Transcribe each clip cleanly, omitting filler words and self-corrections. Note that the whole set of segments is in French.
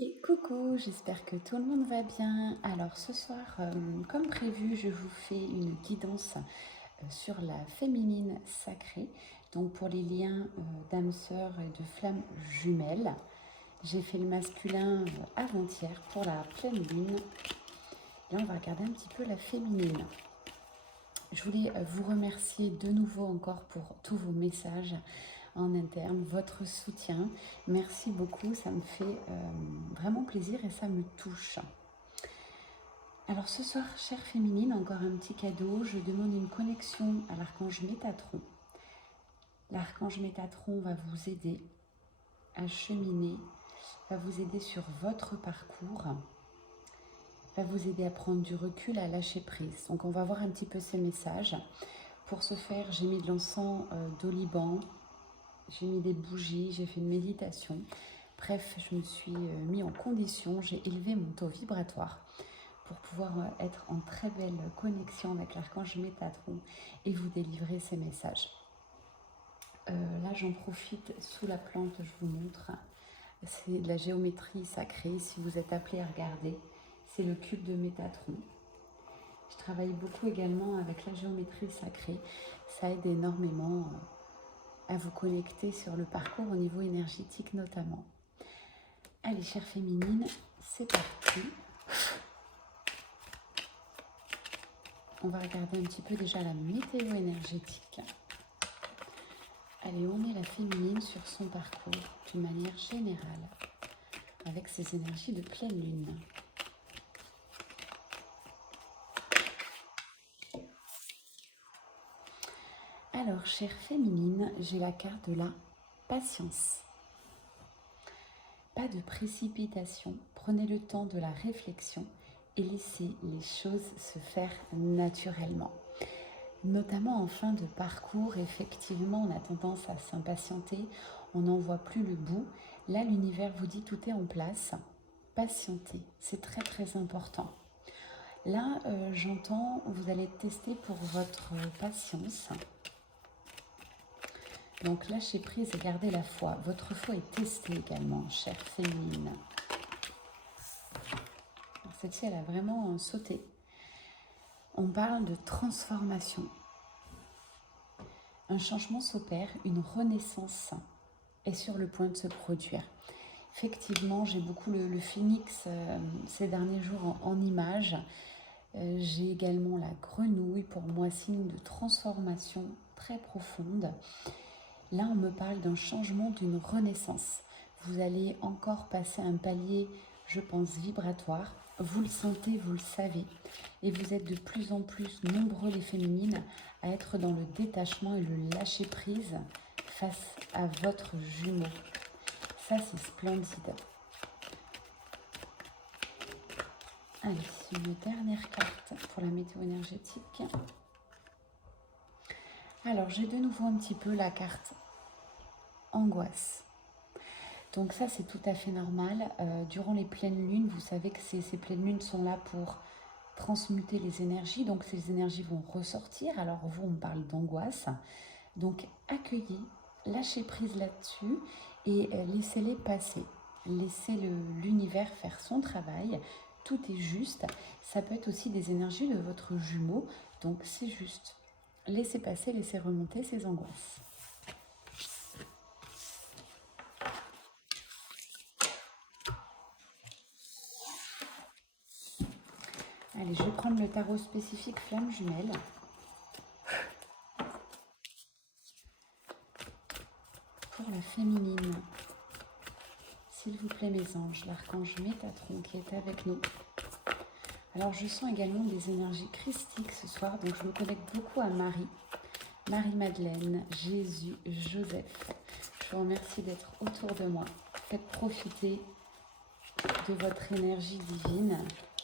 Et coucou, j'espère que tout le monde va bien. Alors ce soir, comme prévu, je vous fais une guidance sur la féminine sacrée. Donc pour les liens d'âme sœur et de flamme jumelle. J'ai fait le masculin avant-hier pour la pleine lune. Là, on va regarder un petit peu la féminine. Je voulais vous remercier de nouveau encore pour tous vos messages en interne, votre soutien. Merci beaucoup, ça me fait vraiment plaisir et ça me touche. Alors ce soir, chère féminine, encore un petit cadeau. Je demande une connexion à l'archange Métatron. L'archange Métatron va vous aider à cheminer, va vous aider sur votre parcours, va vous aider à prendre du recul, à lâcher prise. Donc on va voir un petit peu ces messages. Pour ce faire, j'ai mis de l'encens d'oliban, j'ai mis des bougies, j'ai fait une méditation. Bref, je me suis mis en condition, j'ai élevé mon taux vibratoire pour pouvoir être en très belle connexion avec l'archange Métatron et vous délivrer ces messages. Là, j'en profite sous la plante, je vous montre. C'est de la géométrie sacrée, si vous êtes appelé à regarder. C'est le cube de Métatron. Je travaille beaucoup également avec la géométrie sacrée. Ça aide énormément à vous connecter sur le parcours au niveau énergétique notamment. Allez, chère féminine, c'est parti. On va regarder un petit peu déjà la météo énergétique. Allez, on met la féminine sur son parcours d'une manière générale, avec ses énergies de pleine lune. Alors, chère féminine, j'ai la carte de la patience. Pas de précipitation, prenez le temps de la réflexion et laissez les choses se faire naturellement. Notamment en fin de parcours, effectivement, on a tendance à s'impatienter, on n'en voit plus le bout. Là, l'univers vous dit tout est en place. Patientez, c'est très très important. Là, j'entends, vous allez tester pour votre patience. Donc lâchez prise et gardez la foi. Votre foi est testée également, chère féminine. Celle-ci, elle a vraiment sauté. On parle de transformation. Un changement s'opère, une renaissance est sur le point de se produire. Effectivement, j'ai beaucoup le phénix ces derniers jours en images. J'ai également la grenouille, pour moi signe de transformation très profonde. Là, on me parle d'un changement, d'une renaissance. Vous allez encore passer un palier, je pense, vibratoire. Vous le sentez, vous le savez. Et vous êtes de plus en plus nombreux, les féminines, à être dans le détachement et le lâcher-prise face à votre jumeau. Ça, c'est splendide. Allez, une dernière carte pour la météo énergétique. Alors, j'ai de nouveau un petit peu la carte angoisse. Donc ça, c'est tout à fait normal. Durant les pleines lunes, vous savez que ces pleines lunes sont là pour transmuter les énergies. Donc ces énergies vont ressortir. Alors vous, on parle d'angoisse. Donc accueillez, lâchez prise là-dessus et laissez-les passer. Laissez l'univers faire son travail. Tout est juste. Ça peut être aussi des énergies de votre jumeau. Donc c'est juste. Laissez passer, laissez remonter ces angoisses. Allez, je vais prendre le tarot spécifique flamme jumelle. Pour la féminine, s'il vous plaît mes anges, l'archange Métatron qui est avec nous. Alors je sens également des énergies christiques ce soir, donc je me connecte beaucoup à Marie, Marie-Madeleine, Jésus, Joseph. Je vous remercie d'être autour de moi. Faites profiter de votre énergie divine,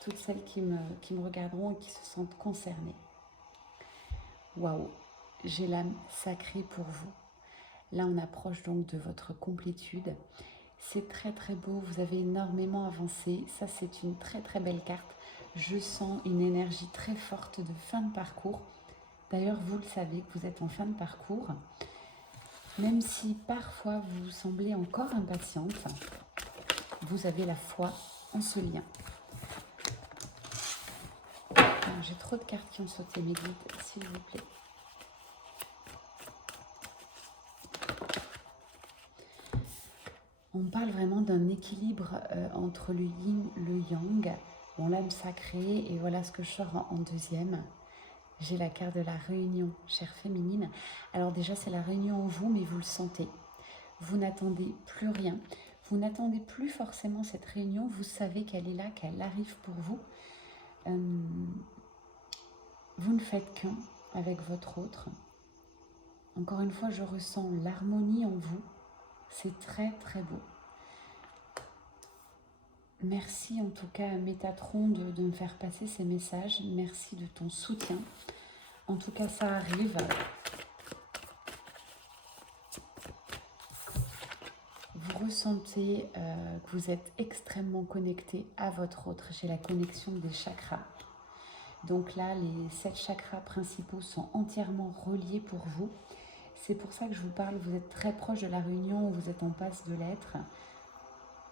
toutes celles qui me regarderont et qui se sentent concernées. Waouh, j'ai l'âme sacrée pour vous. Là, on approche donc de votre complétude. C'est très très beau, vous avez énormément avancé. Ça, c'est une très très belle carte. Je sens une énergie très forte de fin de parcours. D'ailleurs, vous le savez que vous êtes en fin de parcours. Même si parfois vous semblez encore impatiente, vous avez la foi en ce lien. J'ai trop de cartes qui ont sauté, mes guides, s'il vous plaît. On parle vraiment d'un équilibre entre le yin, le yang, bon, l'âme sacrée, et voilà ce que je sors en deuxième. J'ai la carte de la réunion, chère féminine. Alors déjà, c'est la réunion en vous, mais vous le sentez. Vous n'attendez plus rien. Vous n'attendez plus forcément cette réunion. Vous savez qu'elle est là, qu'elle arrive pour vous. Vous ne faites qu'un avec votre autre. Encore une fois, je ressens l'harmonie en vous. C'est très, très beau. Merci en tout cas à Métatron de me faire passer ces messages. Merci de ton soutien. En tout cas, ça arrive. Vous ressentez que vous êtes extrêmement connecté à votre autre. J'ai la connexion des chakras. Donc là, les 7 chakras principaux sont entièrement reliés pour vous. C'est pour ça que je vous parle, vous êtes très proche de la réunion, vous êtes en passe de l'être,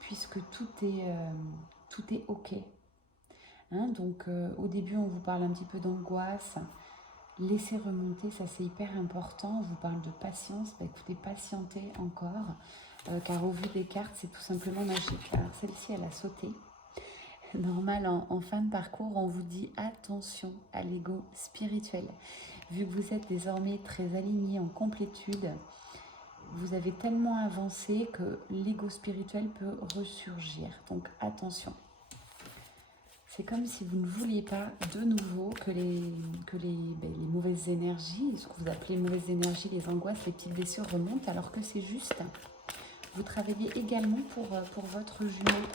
puisque tout est OK. Hein, donc au début, on vous parle un petit peu d'angoisse. Laissez remonter, ça c'est hyper important. On vous parle de patience. Bah, écoutez, patientez encore, car au vu des cartes, c'est tout simplement magique. Alors celle-ci, elle a sauté. Normal, en fin de parcours, on vous dit attention à l'ego spirituel. Vu que vous êtes désormais très aligné en complétude, vous avez tellement avancé que l'ego spirituel peut ressurgir. Donc attention. C'est comme si vous ne vouliez pas de nouveau que les mauvaises énergies, ce que vous appelez mauvaises énergies, les angoisses, les petites blessures remontent, alors que c'est juste. Vous travaillez également pour votre jumeau.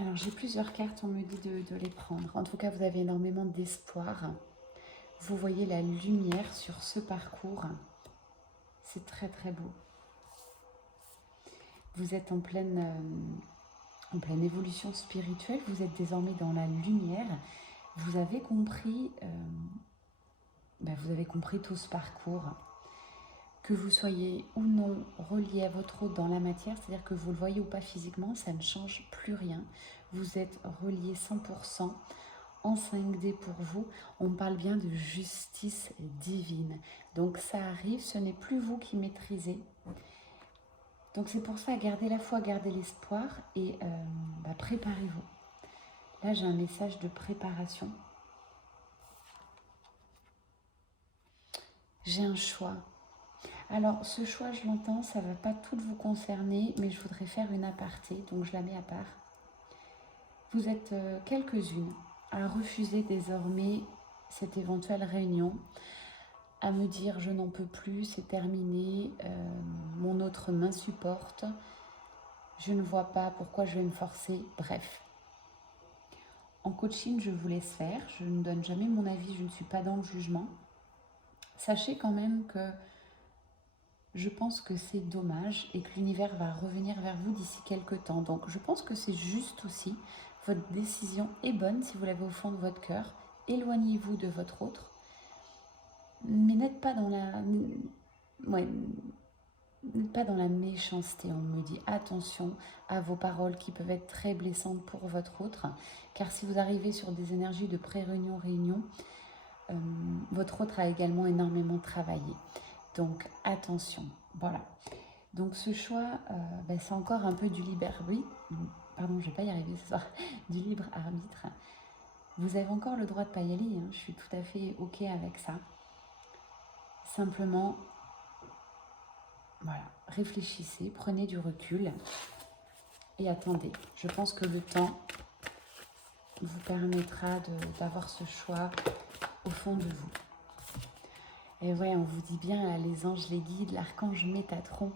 Alors, j'ai plusieurs cartes, on me dit de les prendre. En tout cas, vous avez énormément d'espoir. Vous voyez la lumière sur ce parcours. C'est très, très beau. Vous êtes en pleine évolution spirituelle. Vous êtes désormais dans la lumière. Vous avez compris tout ce parcours. Que vous soyez ou non relié à votre autre dans la matière, c'est-à-dire que vous le voyez ou pas physiquement, ça ne change plus rien. Vous êtes relié 100% en 5D pour vous. On parle bien de justice divine. Donc ça arrive, ce n'est plus vous qui maîtrisez. Donc c'est pour ça, gardez la foi, gardez l'espoir et préparez-vous. Là, j'ai un message de préparation. J'ai un choix. Alors, ce choix, je l'entends, ça ne va pas tout vous concerner, mais je voudrais faire une aparté, donc je la mets à part. Vous êtes quelques-unes à refuser désormais cette éventuelle réunion, à me dire « je n'en peux plus, c'est terminé, mon autre m'insupporte, je ne vois pas pourquoi je vais me forcer », bref. En coaching, je vous laisse faire, je ne donne jamais mon avis, je ne suis pas dans le jugement. Sachez quand même que je pense que c'est dommage et que l'univers va revenir vers vous d'ici quelques temps. Donc je pense que c'est juste aussi. Votre décision est bonne si vous l'avez au fond de votre cœur. Éloignez-vous de votre autre. Mais n'êtes pas dans la... n'êtes pas dans la méchanceté. On me dit attention à vos paroles qui peuvent être très blessantes pour votre autre. Car si vous arrivez sur des énergies de pré-réunion, réunion, votre autre a également énormément travaillé. Donc attention, voilà. Donc ce choix, c'est encore un peu du libre arbitre. Pardon, je ne vais pas y arriver ce soir. Du libre arbitre. Vous avez encore le droit de ne pas y aller. Hein. Je suis tout à fait OK avec ça. Simplement, voilà, réfléchissez, prenez du recul et attendez. Je pense que le temps vous permettra d'avoir ce choix au fond de vous. Et ouais, on vous dit bien, là, les anges, les guides, l'archange Métatron,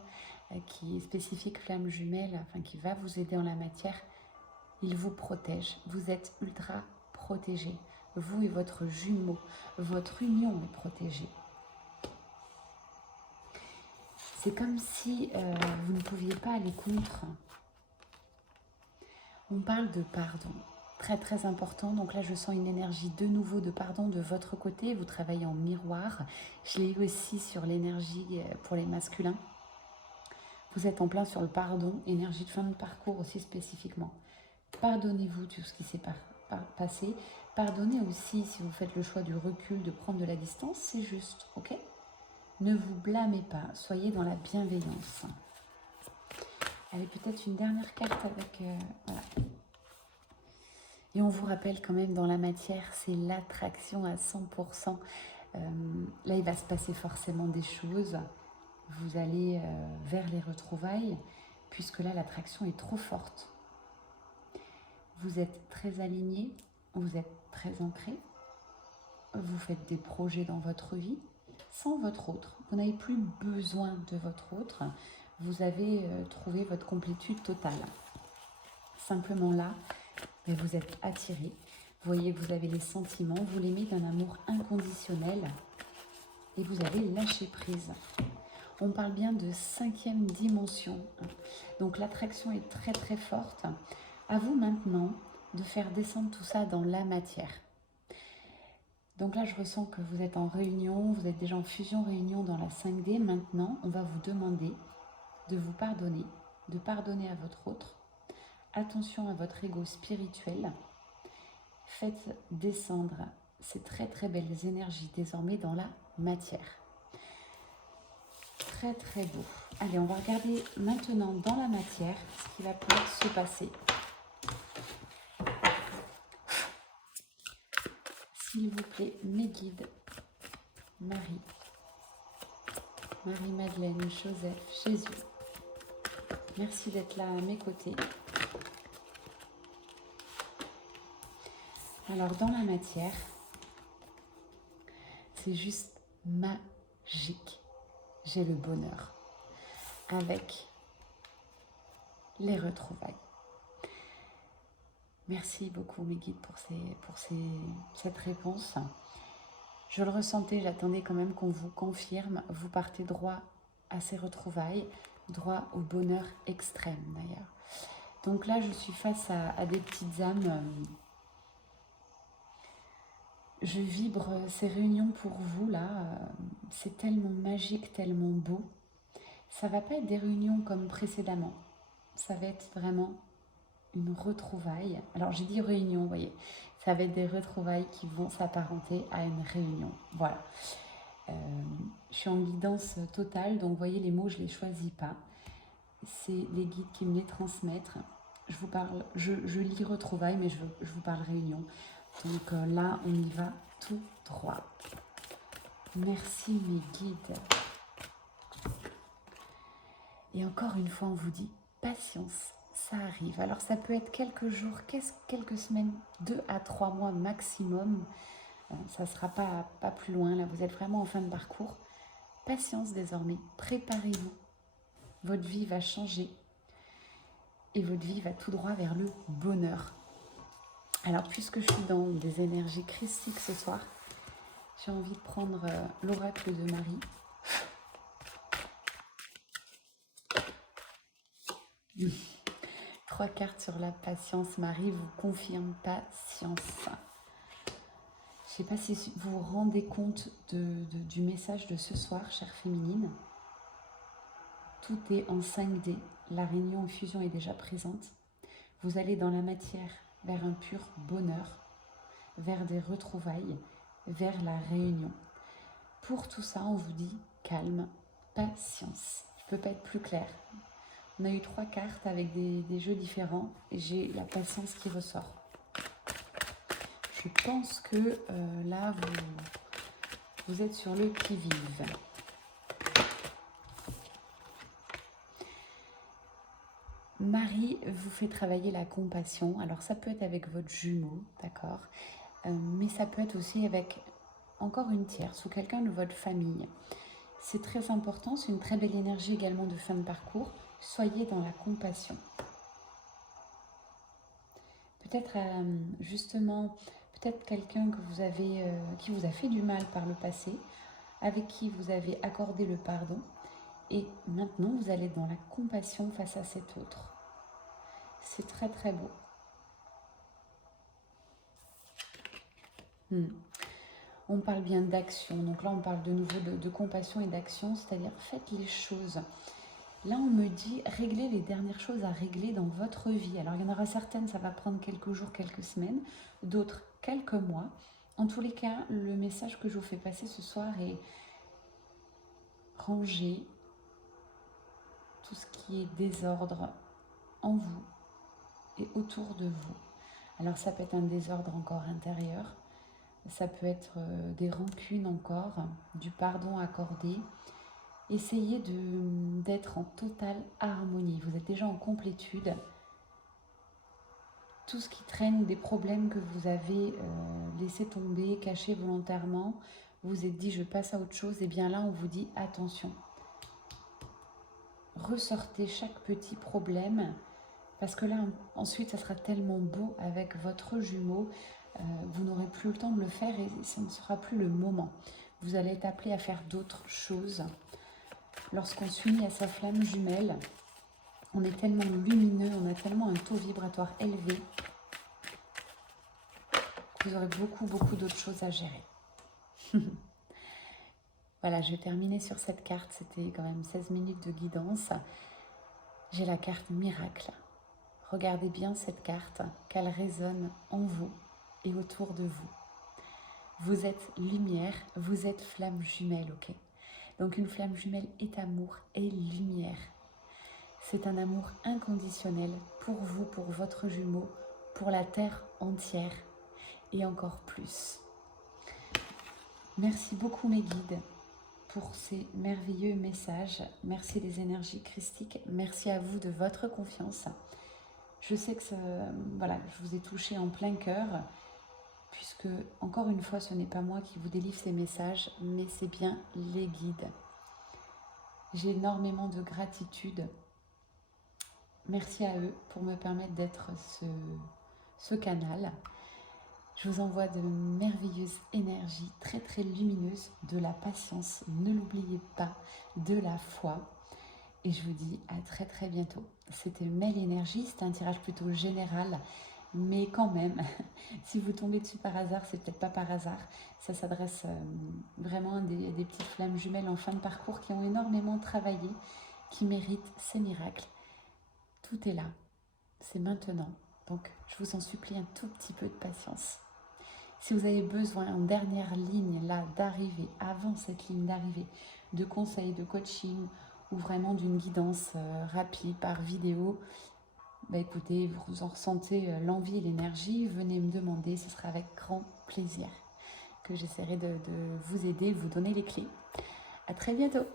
qui est spécifique flamme jumelle, enfin, qui va vous aider en la matière, il vous protège. Vous êtes ultra protégés. Vous et votre jumeau, votre union est protégée. C'est comme si vous ne pouviez pas aller contre. On parle de pardon. Très très important, donc là je sens une énergie de nouveau de pardon de votre côté, vous travaillez en miroir, je l'ai eu aussi sur l'énergie pour les masculins. Vous êtes en plein sur le pardon, énergie de fin de parcours aussi spécifiquement. Pardonnez-vous tout ce qui s'est passé. Pardonnez aussi si vous faites le choix du recul, de prendre de la distance, c'est juste, ok? Ne vous blâmez pas, soyez dans la bienveillance. Allez, peut-être une dernière carte avec... voilà. Et on vous rappelle quand même, dans la matière, c'est l'attraction à 100%. Là, il va se passer forcément des choses. Vous allez vers les retrouvailles, puisque là, l'attraction est trop forte. Vous êtes très aligné, vous êtes très ancré, vous faites des projets dans votre vie sans votre autre. Vous n'avez plus besoin de votre autre. Vous avez trouvé votre complétude totale. Simplement là, mais vous êtes attiré. Vous voyez que vous avez les sentiments, vous l'aimez d'un amour inconditionnel et vous avez lâché prise. On parle bien de 5e dimension. Donc l'attraction est très très forte. À vous maintenant de faire descendre tout ça dans la matière. Donc là, je ressens que vous êtes en réunion, vous êtes déjà en fusion-réunion dans la 5D. Maintenant, on va vous demander de vous pardonner, de pardonner à votre autre. Attention à votre ego spirituel. Faites descendre ces très très belles énergies désormais dans la matière. Très très beau. Allez, on va regarder maintenant dans la matière ce qui va pouvoir se passer. S'il vous plaît, mes guides, Marie, Marie-Madeleine, Joseph, Jésus, merci d'être là à mes côtés. Alors, dans la matière, c'est juste magique. J'ai le bonheur avec les retrouvailles. Merci beaucoup mes guides pour cette réponse. Je le ressentais, j'attendais quand même qu'on vous confirme. Vous partez droit à ces retrouvailles, droit au bonheur extrême d'ailleurs. Donc là, je suis face à des petites âmes. Je vibre ces réunions pour vous là. C'est tellement magique, tellement beau. Ça va pas être des réunions comme précédemment. Ça va être vraiment une retrouvaille. Alors j'ai dit réunion, vous voyez. Ça va être des retrouvailles qui vont s'apparenter à une réunion. Voilà. Je suis en guidance totale, donc vous voyez les mots, je ne les choisis pas. C'est les guides qui me les transmettent. Je vous parle, je lis retrouvailles, mais je vous parle réunion. Donc là, on y va tout droit. Merci mes guides. Et encore une fois, on vous dit patience, ça arrive. Alors ça peut être quelques jours, quelques semaines, 2 à 3 mois maximum. Ça ne sera pas plus loin, là vous êtes vraiment en fin de parcours. Patience désormais, préparez-vous. Votre vie va changer et votre vie va tout droit vers le bonheur. Alors puisque je suis dans des énergies christiques ce soir, j'ai envie de prendre l'oracle de Marie. Trois cartes sur la patience. Marie vous confirme patience. Je ne sais pas si vous vous rendez compte du message de ce soir, chère féminine. Tout est en 5D. La réunion et fusion est déjà présente. Vous allez dans la matière vers un pur bonheur, vers des retrouvailles, vers la réunion. Pour tout ça, on vous dit calme, patience. Je ne peux pas être plus claire. On a eu 3 cartes avec des jeux différents et j'ai la patience qui ressort. Je pense que là, vous êtes sur le qui-vive. Marie vous fait travailler la compassion. Alors ça peut être avec votre jumeau, d'accord, mais ça peut être aussi avec encore une tierce ou quelqu'un de votre famille. C'est très important, c'est une très belle énergie également de fin de parcours. Soyez dans la compassion. Peut-être justement, peut-être quelqu'un que vous avez, qui vous a fait du mal par le passé, avec qui vous avez accordé le pardon, et maintenant vous allez dans la compassion face à cet autre. C'est très très beau. On parle bien d'action, donc là on parle de nouveau de compassion et d'action, c'est-à-dire faites les choses. Là, on me dit régler les dernières choses à régler dans votre vie. Alors, il y en aura certaines, ça va prendre quelques jours, quelques semaines, d'autres quelques mois. En tous les cas, le message que je vous fais passer ce soir est ranger tout ce qui est désordre en vous et autour de vous. Alors, ça peut être un désordre encore intérieur, ça peut être des rancunes encore, du pardon accordé. Essayez d'être en totale harmonie. Vous êtes déjà en complétude. Tout ce qui traîne, des problèmes que vous avez laissé tomber, cachés volontairement, vous vous êtes dit je passe à autre chose, et bien là on vous dit attention. Ressortez chaque petit problème, parce que là ensuite ça sera tellement beau avec votre jumeau, vous n'aurez plus le temps de le faire et ça ne sera plus le moment. Vous allez être appelé à faire d'autres choses. Lorsqu'on s'unit à sa flamme jumelle, on est tellement lumineux, on a tellement un taux vibratoire élevé que vous aurez beaucoup d'autres choses à gérer. Voilà, je vais terminer sur cette carte. C'était quand même 16 minutes de guidance. J'ai la carte miracle. Regardez bien cette carte, qu'elle résonne en vous et autour de vous. Vous êtes lumière, vous êtes flamme jumelle, ok? Donc une flamme jumelle est amour et lumière. C'est un amour inconditionnel pour vous, pour votre jumeau, pour la terre entière et encore plus. Merci beaucoup mes guides pour ces merveilleux messages. Merci des énergies christiques. Merci à vous de votre confiance. Je sais que voilà, je vous ai touché en plein cœur, puisque encore une fois, ce n'est pas moi qui vous délivre ces messages, mais c'est bien les guides. J'ai énormément de gratitude. Merci à eux pour me permettre d'être ce canal. Je vous envoie de merveilleuses énergies très lumineuses, de la patience, ne l'oubliez pas, de la foi. Et je vous dis à très bientôt. C'était Mel Énergie, c'était un tirage plutôt général, mais quand même, si vous tombez dessus par hasard, c'est peut-être pas par hasard. Ça s'adresse vraiment à des petites flammes jumelles en fin de parcours qui ont énormément travaillé, qui méritent ces miracles. Tout est là, c'est maintenant. Donc, je vous en supplie un tout petit peu de patience. Si vous avez besoin en dernière ligne là d'arrivée, avant cette ligne d'arrivée, de conseils, de coaching ou vraiment d'une guidance rapide par vidéo, bah écoutez, vous en ressentez l'envie et l'énergie, venez me demander, ce sera avec grand plaisir que j'essaierai de vous aider, de vous donner les clés. À très bientôt.